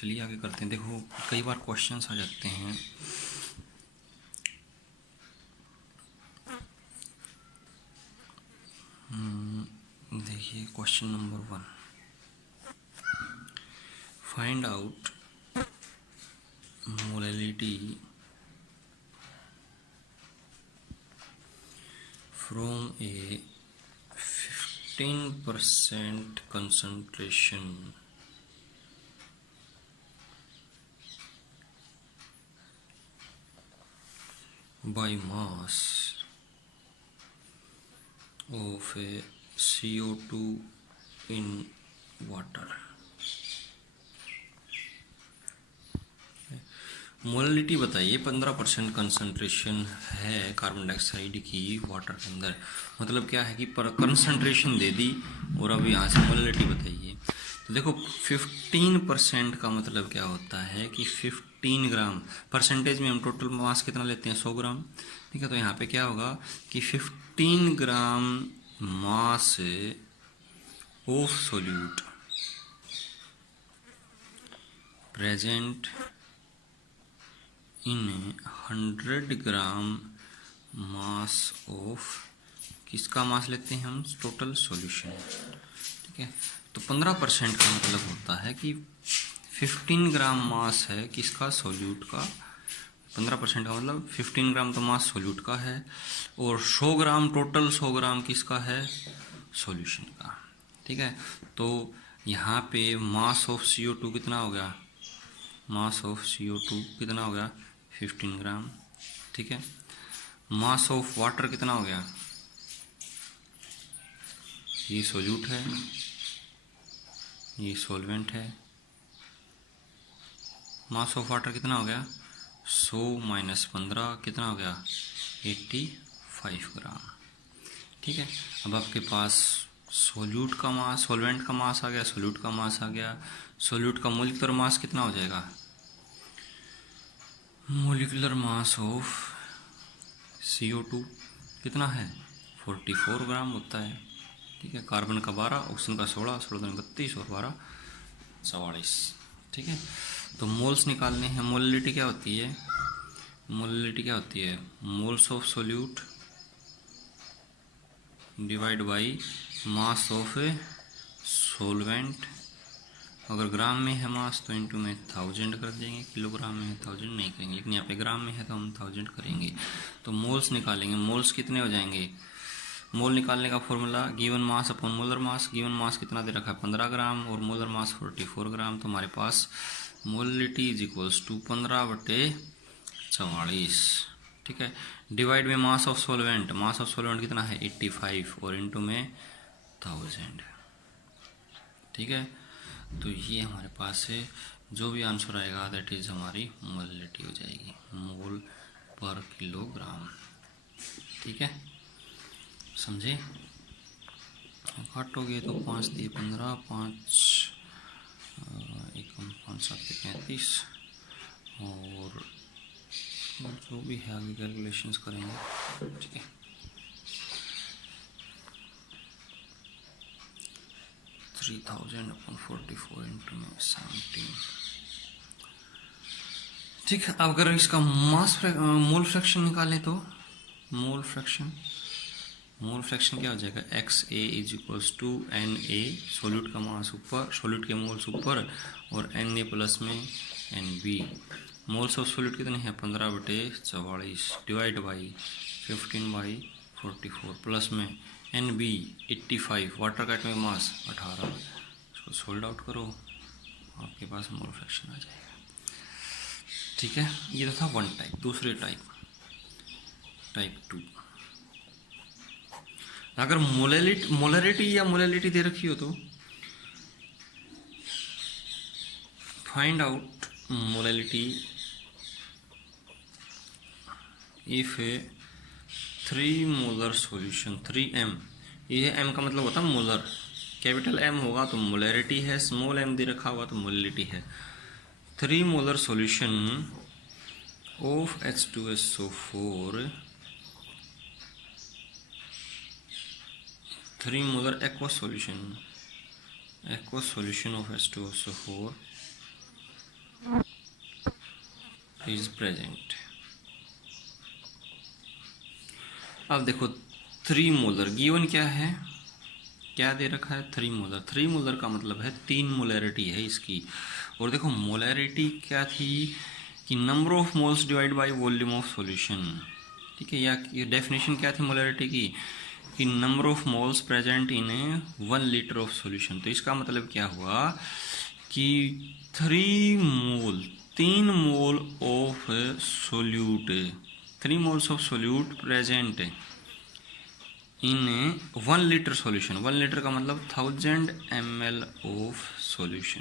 चलिए आगे करते हैं। देखो कई बार क्वेश्चंस आ जाते हैं देखिए question number 1, find out molality from A 15% concentration by mass of a CO2 in water। Molality बताइए, 15% कंसंट्रेशन है कार्बन डाइऑक्साइड की वाटर के अंदर। मतलब क्या है कि पर कंसंट्रेशन दे दी और अब यहाँ से मोलैलिटी बताइए। तो देखो 15% का मतलब क्या होता है कि 15 ग्राम, परसेंटेज में हम टोटल मास कितना लेते हैं 100 ग्राम। ठीक है, तो यहाँ पे क्या होगा कि 15 gram mass of solute present in 100 gram mass of, किसका मास लेते हैं हम, टोटल सॉल्यूशन। ठीक है, तो 15% का मतलब होता है कि 15 ग्राम मास है किसका, सॉल्यूट का। 15% का मतलब 15 ग्राम तो मास सॉल्यूट का है और 100 ग्राम, टोटल 100 ग्राम किसका है, सॉल्यूशन का। ठीक है, तो यहाँ पे मास ऑफ CO2 कितना हो गया, मास ऑफ CO2 कितना हो गया 15 ग्राम। ठीक है, मास ऑफ वाटर कितना हो गया, ये सोल्यूट है, ये सॉल्वेंट है। मास ऑफ वाटर कितना हो गया 100 माइनस 15 कितना हो गया 85 ग्राम। ठीक है, अब आपके पास सोल्यूट का मास, सॉल्वेंट का मास आ गया, सोल्यूट का मास आ गया। सोल्यूट का मोलिकुलर मास कितना हो जाएगा, मोलिकुलर मास ऑफ CO2 कितना है 44 ग्राम होता है। ठीक है, कार्बन का 12, ऑक्सीजन का 16, 16 32 और 12 44। ठीक है, तो मोल्स निकालने हैं। मोलैलिटी क्या होती है, मोलैलिटी क्या होती है, moles of solute divide by mass of solvent. अगर ग्राम में है मास तो इंटू में 1000 कर देंगे, किलोग्राम में है 1000 नहीं करेंगे, लेकिन यहाँ पे ग्राम में है तो हम 1000 करेंगे। तो मोल्स निकालेंगे, मोल्स कितने हो जाएंगे, मोल निकालने का formula given mass upon molar mass. Given mass कितना दे रखा है 15 ग्राम और मोलर मास 44 ग्राम। तो हमारे पास मोलैलिटी इज इक्वल्स टू 15/44। ठीक है, डिवाइड में mass of solvent, mass of solvent कितना है 85 और इंटू में 1000। ठीक है, तो ये हमारे पास है, जो भी आंसर आएगा दैट इज हमारी मोलैलिटी हो जाएगी, मोल पर किलोग्राम। ठीक है, समझे। काटोगे तो 5 दिए 15, 5 एकम 5 7 35 और जो भी है आगे कैलकुलेशंस करेंगे। ठीक है, 3000/44 इंटू में 17। ठीक है, अब अगर इसका मास मोल फ्रैक्शन निकालें तो मोल फ्रैक्शन क्या हो जाएगा, XA is equals to NA, solute का मास ऊपर, सोल्यूट के मोल्स ऊपर और NA प्लस में NB। मोल्स ऑफ सोल्यूट कितने हैं 15/44 डिवाइड बाई 15/44 प्लस में NB 85, वाटर का एटॉमिक मास 18। इसको सोल्ड आउट करो, आपके पास मोल फ्रैक्शन आ जाएगा। ठीक है, ये तो था वन टाइप। दूसरे टाइप 2, अगर मोलैरिटी या मोलैलिटी दे रखी हो तो find out molality if A 3 molar solution, 3M, ये M का मतलब होता है मोलर, कैपिटल M होगा तो मोलैरिटी है, स्मॉल m दे रखा होगा तो मोलैलिटी है। 3 molar solution of H2SO4, 3 molar aqueous solution of H2SO4 is present. अब देखो 3 मोलर गिवन क्या है, क्या दे रखा है 3 मोलर। 3 मोलर का मतलब है 3 मोलैरिटी है इसकी। और देखो मोलैरिटी क्या थी कि number of moles divide by volume of solution, ठीक है। या डेफिनेशन क्या थी मोलैरिटी की कि number of moles present in 1 litre of solution. तो इसका मतलब क्या हुआ कि 3 mole of solute, 3 moles of solute present in 1 litre solution. 1 litre का मतलब 1000 ml ऑफ सॉल्यूशन,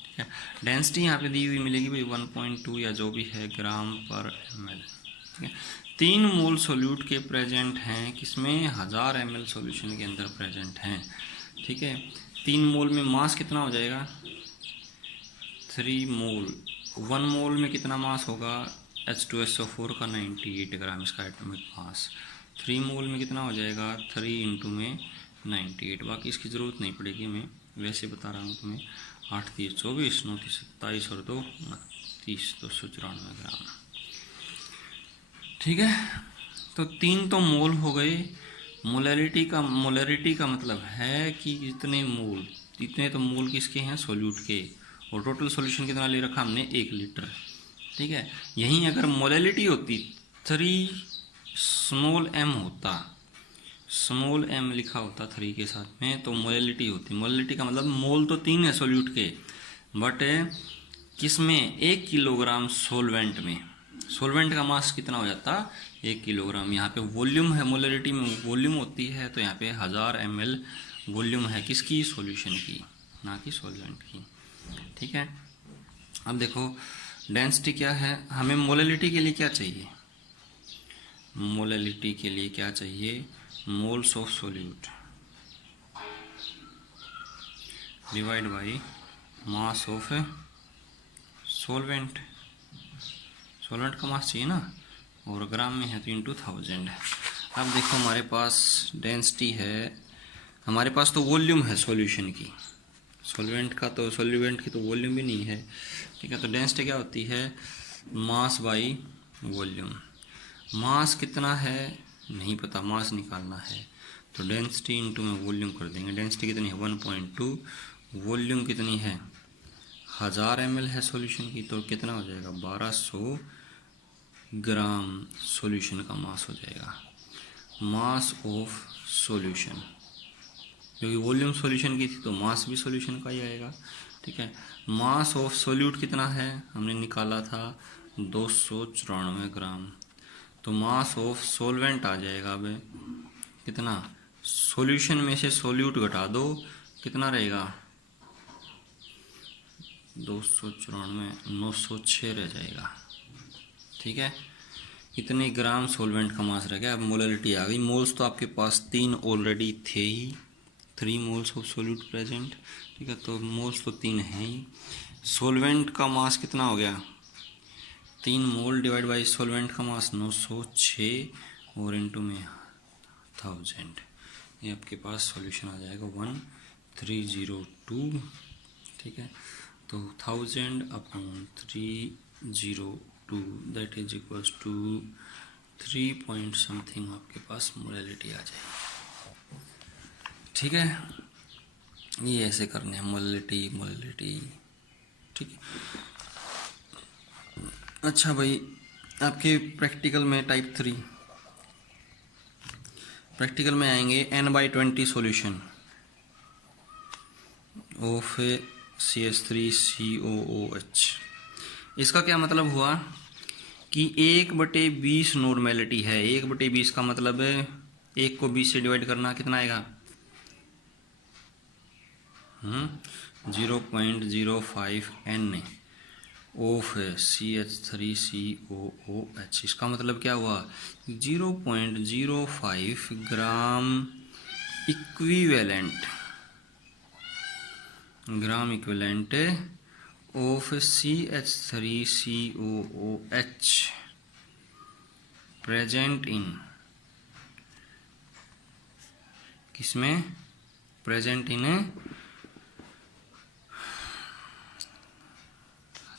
ठीक है। डेंसिटी यहाँ पे दी हुई मिलेगी भाई 1.2 या जो भी है ग्राम पर ml, ठीक है। 3 मोल सोल्यूट के प्रेजेंट हैं किसमें, 1000 ml सॉल्यूशन के अंदर प्रेजेंट हैं, ठीक है। 3 मोल में मास कितना हो जाएगा 3 मोल। 1 मोल में कितना मास होगा H2SO4 का 98 ग्राम इसका एटॉमिक मास। 3 मोल में कितना हो जाएगा 3 इंटू में 98, बाकी इसकी ज़रूरत नहीं पड़ेगी, मैं वैसे बता रहा हूँ तुम्हें। 8 3 24 9 3 27 और 2 29 294 ग्राम, ठीक है। तो 3 तो मोल हो गए। मोलैरिटी का मतलब है कि इतने तो मोल किसके हैं सोल्यूट के, और टोटल सॉल्यूशन कितना ले रखा हमने 1 लीटर, ठीक है। यहीं अगर मोलैरिटी होती 3 स्मॉल m होता, स्मॉल m लिखा होता 3 के साथ में, तो मोलैरिटी होती। मोलैरिटी का मतलब मोल तो 3 है सोल्यूट के, बट किसमें 1 किलोग्राम सोलवेंट में, सोलवेंट का मास कितना हो जाता 1 किलोग्राम। यहाँ पे वॉल्यूम है, मोलैरिटी में वॉल्यूम होती है, तो यहाँ पे 1000 ml वॉल्यूम है किसकी सॉल्यूशन की, ना कि सॉल्वेंट की, ठीक है। अब देखो डेंसिटी क्या है, हमें मोलैरिटी के लिए क्या चाहिए, मोलैरिटी के लिए क्या चाहिए moles of solute divide by mass of solvent. Solvent का मास चाहिए ना, और ग्राम में है तो इंटू 1000। अब देखो हमारे पास डेंसिटी है, हमारे पास तो वॉल्यूम है सॉल्यूशन की, सोलवेंट की तो वॉल्यूम भी नहीं है, ठीक है। तो डेंसिटी क्या होती है मास बाई वॉल्यूम। मास कितना है नहीं पता, मास निकालना है तो डेंसिटी इंटू में वॉल्यूम कर देंगे। डेंसिटी कितनी है 1.2, वॉल्यूम कितनी है 1000 ml है सॉल्यूशन की, तो कितना हो जाएगा 1200 ग्राम सॉल्यूशन का मास हो जाएगा, मास ऑफ सॉल्यूशन। क्योंकि वॉल्यूम सॉल्यूशन की थी तो मास भी सॉल्यूशन का ही आएगा, ठीक है। मास ऑफ सोल्यूट कितना है हमने निकाला था 294 ग्राम, तो मास ऑफ सोलवेंट आ जाएगा अब कितना, सॉल्यूशन में से सोल्यूट घटा दो कितना रहेगा 294 906 रह जाएगा, ठीक है। इतने ग्राम सोलवेंट का मास रह गया। अब मोलैरिटी आ गई, मोल्स तो आपके पास 3 ऑलरेडी थे ही, 3 मोल्स ऑफ सोल्यूट प्रेजेंट, ठीक है। तो मोल्स तो 3 हैं ही। सोलवेंट का मास कितना हो गया 3 मोल डिवाइड बाई सोलवेंट का मास 906 और इंटू में 1000, ये आपके पास सॉल्यूशन आ जाएगा 1302, ठीक है। तो 1000 upon 302 that is equals to 3 point something आपके पास मोलैरिटी आ जाएगी, ठीक है। ये ऐसे करने हैं मोलैरिटी, ठीक है। अच्छा भाई आपके प्रैक्टिकल में टाइप 3 प्रैक्टिकल में आएंगे N/20 सॉल्यूशन ऑफ CH3COOH। इसका क्या मतलब हुआ कि 1/20 नॉर्मेलिटी है। 1/20 का मतलब 1 को 20 से डिवाइड करना कितना आएगा 0.05 N ऑफ CH3COOH। इसका मतलब क्या हुआ 0.05 gram equivalent of CH3COOH present in किसमें present in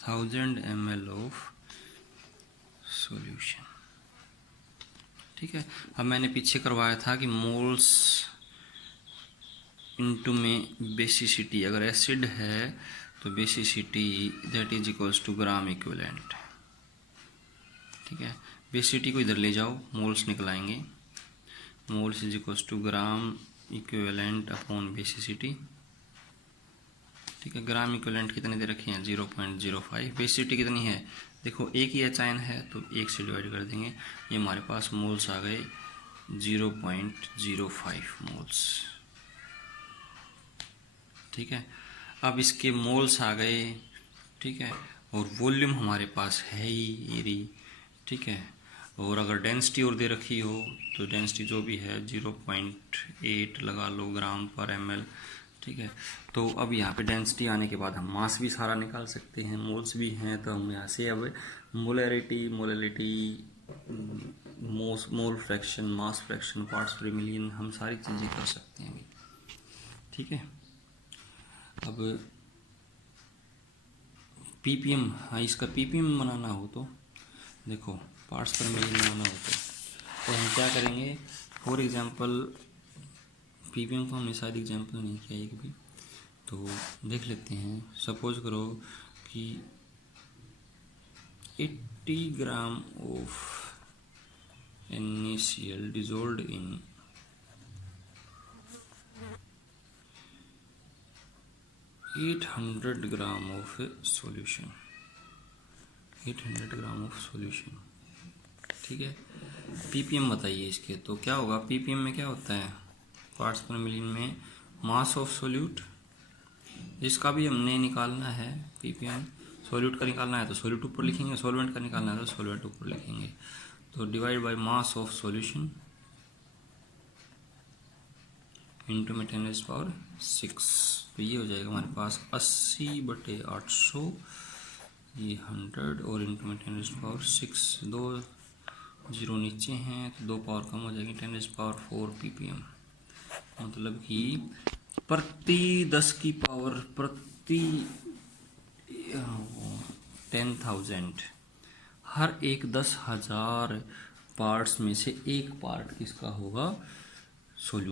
1000 ml of solution. ठीक है, अब मैंने पीछे करवाया था कि मोल्स इनटू में बेसिसिटी, अगर एसिड है तो basicity that is equals to gram equivalent. ठीक है, बेसिसिटी को इधर ले जाओ, मोल्स निकल आएंगे। Moles is equals to gram equivalent upon basicity. ठीक है, ग्राम इक्विवेलेंट कितने दे रखे हैं 0.05। बेसिसिटी कितनी है देखो, एक ही एच आयन है तो एक से डिवाइड कर देंगे, ये हमारे पास मोल्स आ गए 0.05 मोल्स। ठीक है, अब इसके मोल्स आ गए। ठीक है, और वॉल्यूम हमारे पास है ही एरी। ठीक है, और अगर डेंसिटी और दे रखी हो तो डेंसिटी जो भी है 0.8 लगा लो ग्राम पर ml। ठीक है, तो अब यहाँ पे डेंसिटी आने के बाद हम मास भी सारा निकाल सकते हैं, मोल्स भी हैं, तो हम यहाँ से अब molarity, mole fraction, mass fraction, parts पर मिलियन, हम सारी चीज़ें कर सकते हैं अभी। ठीक है, अब पीपीएम, हाँ इसका पीपीएम बनाना हो तो देखो, पार्ट्स पर मिलियन बनाना हो तो हम क्या करेंगे। फॉर एग्जांपल पीपीएम को हमने शायद एग्जांपल नहीं किया एक भी, तो देख लेते हैं। सपोज करो कि 80 gram of NaCl dissolved in 800 gram of solution, 800 gram of solution. ठीक है, पीपीएम बताइए इसके, तो क्या होगा पीपीएम में क्या होता है, पार्ट्स पर मिलियन में मास ऑफ सोल्यूट, इसका भी हमने निकालना है पीपीएम। सॉल्यूट का निकालना है तो सॉल्यूट ऊपर लिखेंगे, सॉल्वेंट का निकालना है तो सॉल्वेंट ऊपर लिखेंगे, तो divide by mass of solution into में 10⁻⁶, तो ये हो जाएगा हमारे पास 80/800, ये 100 और इंटू में 10⁻⁶, 2 जीरो नीचे हैं तो 2 पावर कम हो जाएगी, 10⁻⁴ ppm। मतलब कि प्रति 10 की पावर प्रति 10,000, हर एक 10,000 पार्ट्स में से एक पार्ट किसका होगा, सोल्यूशन।